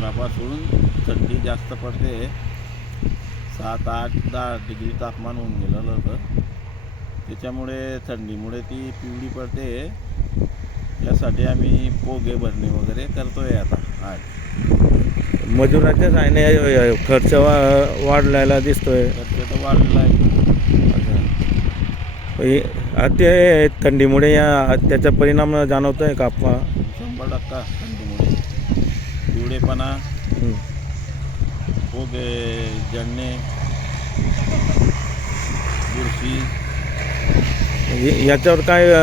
दिवसभरापासून थंडी जास्त पडते. सात आठ दहा डिग्री तापमान होऊन गेलेलं होतं त्याच्यामुळे थंडीमुळे ती पिवळी पडते. यासाठी आम्ही पोगे भरणे वगैरे करतोय आता आज. मजुराच्या साहाय्याने खर्च वा वाढलेला दिसतोय. ते तर वाढलेलं आहे. हे- ते थंडीमुळे या त्याचा परिणाम जाणवतोय का शंभर टक्का थंडीमुळे. हं. पोगे जळणे बुरशी. याच्यावर काय अ,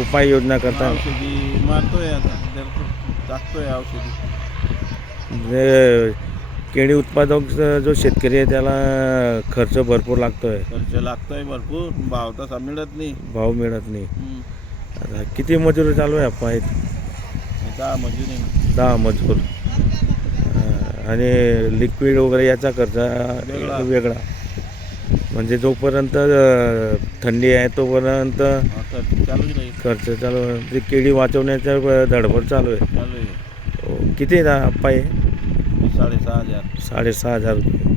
उपाययोजना करता? औषधी मारतोय आता टाकतोय औषधी. केळी उत्पादक जो शेतकरी आहे त्याला खर्च भरपूर लागतोय. खर्च लागतोय भरपूर भाव तसा मिळत नाही. भाव मिळत नाही. आता किती मजूर चालू आहे आपण दहा मजुरी. दहा मजूर. आणि लिक्विड वगैरे याचा खर्च वेगळा. म्हणजे जोपर्यंत थंडी आहे तोपर्यंत खर्च चालू. ते केळी वाचवण्याचा धडपड चालू आहे हो. किती हे साडेसहा हजार साडेसहा हजार रुपये